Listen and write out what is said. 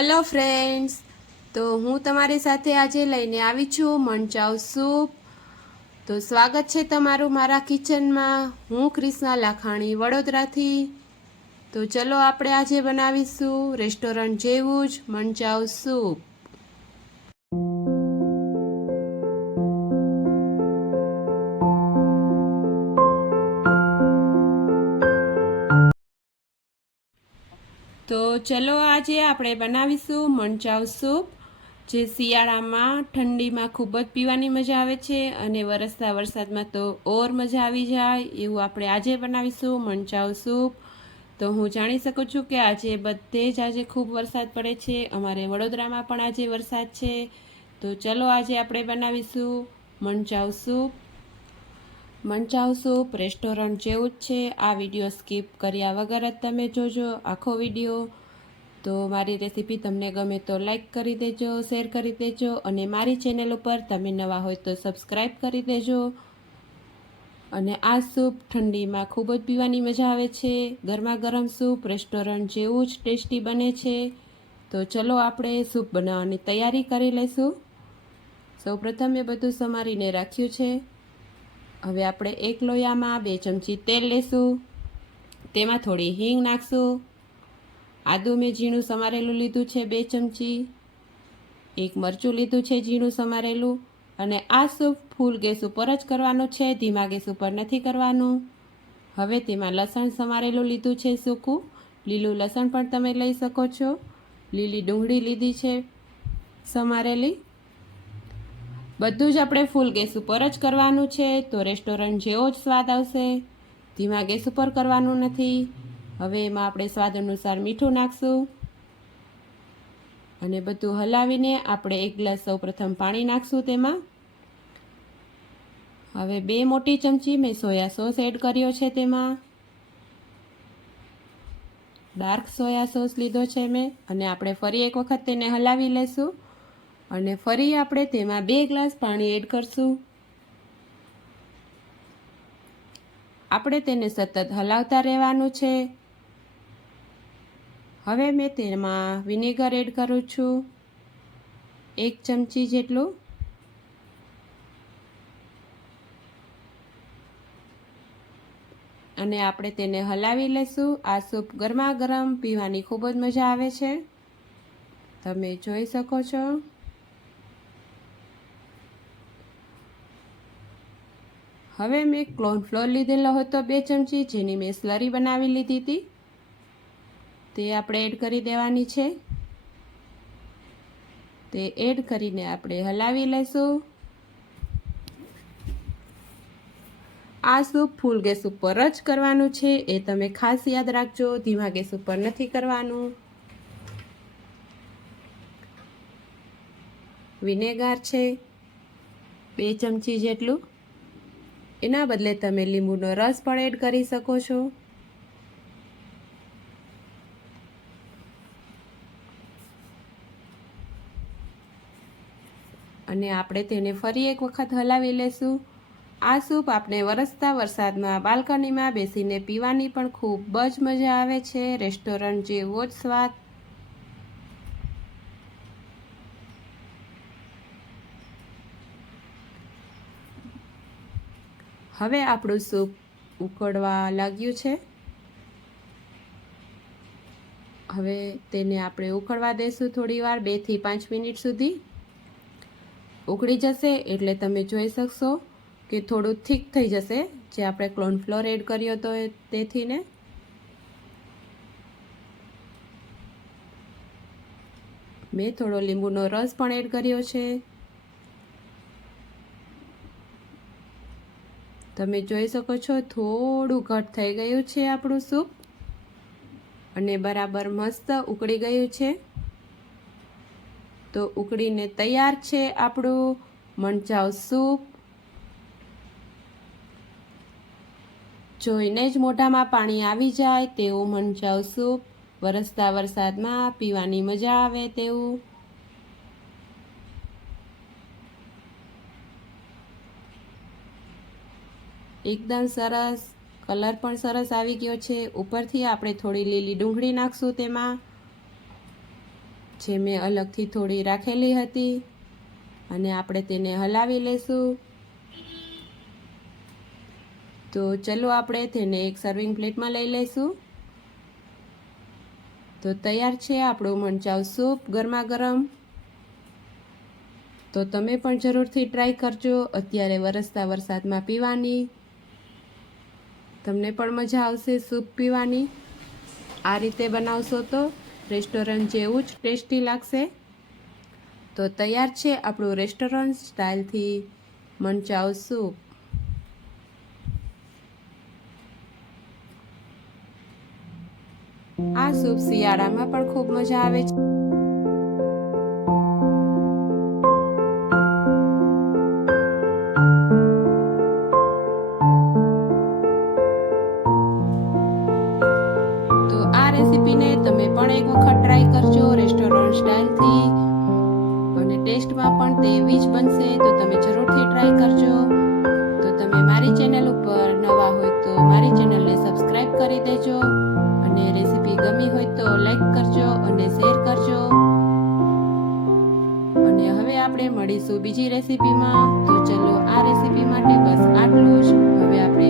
Hello friends તો હું તમારી સાથે આજે લઈને આવી છું મણચાવ સૂપ. તો સ્વાગત છે તમારું મારા કિચનમાં. હું ક્રિષ્ના લાખાણી, વડોદરાથી. તો ચલો આપણે આજે બનાવીશું રેસ્ટોરન્ટ જેવું જ મણચાવ સૂપ. તો ચલો આજે આપણે બનાવીશું મણચાવ સૂપ, જે શિયાળામાં ઠંડીમાં ખૂબ જ પીવાની મજા આવે છે અને વરસતા વરસાદમાં તો ઓર મજા આવી જાય એવું આપણે આજે બનાવીશું મણચાવ સૂપ. તો હું જાણી શકું છું કે આજે બધે જ આજે ખૂબ વરસાદ પડે છે, અમારે વડોદરામાં પણ આજે વરસાદ છે. તો ચલો આજે આપણે બનાવીશું મણચાવ સૂપ. મંચાવ રેસ્ટોરન્ટ જેવું જ છે. આ વીડિયો સ્કીપ કર્યા વગર જ તમે જોજો આખો વીડિયો. તો મારી રેસીપી તમને ગમે તો લાઈક કરી દેજો, શેર કરી દેજો અને મારી ચેનલ ઉપર તમે નવા હોય તો સબસ્ક્રાઈબ કરી દેજો. અને આ સૂપ ઠંડીમાં ખૂબ જ પીવાની મજા આવે છે. ગરમા ગરમ સૂપ રેસ્ટોરન્ટ જેવું જ ટેસ્ટી બને છે. તો ચલો આપણે સૂપ બનાવવાની તૈયારી કરી લઈશું. સૌપ્રથમ મેં બધું સમારીને રાખ્યું છે. હવે આપણે એક લોયામાં બે ચમચી તેલ લેશું. તેમાં થોડી હિંગ નાખશું. આદું મેં ઝીણું સમારેલું લીધું છે બે ચમચી. એક મરચું લીધું છે ઝીણું સમારેલું. અને આ સૂપ ફૂલ ગેસ ઉપર જ કરવાનું છે, ધીમા ગેસ ઉપર નથી કરવાનું. હવે તેમાં લસણ સમારેલું લીધું છે સૂકું. લીલું લસણ પણ તમે લઈ શકો છો. લીલી ડુંગળી લીધી છે સમારેલી. બધું જ આપણે ફૂલ ગેસ ઉપર જ કરવાનું છે. તો રેસ્ટોરન્ટ જેવો જ સ્વાદ આવશે. ધીમા ગેસ ઉપર કરવાનું નથી. હવે એમાં આપણે સ્વાદ અનુસાર મીઠું નાખશું. અને બધું હલાવીને આપણે એક ગ્લાસ સૌપ્રથમ પાણી નાખશું તેમાં. હવે બે મોટી ચમચી મેં સોયા સોસ એડ કર્યો છે તેમાં. ડાર્ક સોયા સોસ લીધો છે મેં. અને આપણે ફરી એક વખત તેને હલાવી લઈશું અને ફરી આપણે તેમાં બે ગ્લાસ પાણી એડ કરશું. આપણે તેને સતત હલાવતા રહેવાનું છે. હવે મેં તેમાં વિનેગર એડ કરું છું. એક ચમચી જેટલું. અને આપણે તેને હલાવી લઈશું આ સૂપ ગરમા ગરમ પીવાની ખૂબ જ મજા આવે છે. તમે જોઈ શકો છો. હવે મેં કોર્નફ્લોર લીધેલો હતો બે ચમચી જેની મેં સ્લરી બનાવી લીધી હતી. તે આપણે એડ કરી દેવાની છે. તે એડ કરીને આપણે હલાવી લઈશું. આ સૂપ ફૂલ ગેસ ઉપર જ કરવાનું છે. એ તમે ખાસ યાદ રાખજો. ધીમા ગેસ ઉપર નથી કરવાનું. વિનેગાર છે. બે ચમચી જેટલું. એના બદલે તમે લીંબુનો રસ પણ એડ કરી શકો છો. અને આપણે તેને ફરી એક વખત હલાવી લેશું. આ સૂપ આપણે વરસતા વરસાદમાં બાલ્કનીમાં બેસીને પીવાની પણ ખૂબ જ મજા આવે છે. રેસ્ટોરન્ટ જેવો જ સ્વાદ. હવે આપણું સૂપ ઉકળવા લાગ્યું છે. હવે તેને આપણે ઉકળવા દેશું થોડી વાર બેથી પાંચ મિનિટ સુધી. ઉકળી જશે એટલે તમે જોઈ શકશો કે થોડું થીક થઈ જશે. જે આપણે કોર્નફ્લોર એડ કર્યો હતો તેથી ને. મેં થોડો લીંબુનો રસ પણ એડ કર્યો છે. તમે જોઈ શકો છો, થોડું ઘટ થઈ ગયું છે આપણું સૂપ. અને બરાબર મસ્ત ઉકળી ગયું છે. તો ઉકળીને તૈયાર છે આપણું મણચાવ સૂપ. જોઈને જ મોઢામાં પાણી આવી જાય તેવું મણચાવ સૂપ. વરસતા વરસાદમાં પીવાની મજા આવે તેવું. એકદમ સરસ, કલર પણ સરસ આવી ગયો છે. ઉપરથી આપણે થોડી લીલી ડુંગળી નાખશું તેમાં, જે મેં અલગથી થોડી રાખેલી હતી. અને આપણે તેને હલાવી લેશું. તો ચલો આપણે તેને એક સર્વિંગ પ્લેટમાં લઈ લઈશું. તો તૈયાર છે આપણું મણચાવ સૂપ ગરમા ગરમ તો તમે પણ જરૂરથી ટ્રાય કરજો. અત્યારે વરસતા વરસાદમાં પીવાની. તમને પણ મજા આવશે સૂપ પીવાની. આ રીતે બનાવશો તો રેસ્ટોરન્ટ જેવું જ ટેસ્ટી લાગશે. તો તૈયાર છે આપણું રેસ્ટોરન્ટ સ્ટાઇલથી મંચાવ સૂપ. આ સૂપ શિયાળામાં પણ ખૂબ મજા આવે છે. રેસીપીને તમે પણ એક વખત ટ્રાય કરજો રેસ્ટોરન્ટ સ્ટાઇલથી અને ટેસ્ટમાં પણ તેવી જ બનશે, તો તમે જરૂરથી ટ્રાય કરજો. તો તમે મારી ચેનલ ઉપર નવા હોય તો મારી ચેનલને સબસ્ક્રાઈબ કરી દેજો. અને રેસીપી ગમી હોય તો લાઈક કરજો અને શેર કરજો. અને હવે આપણે મળીશું બીજી રેસીપીમાં. તો ચલો આ રેસીપી માટે બસ આટલું જ. હવે આપણે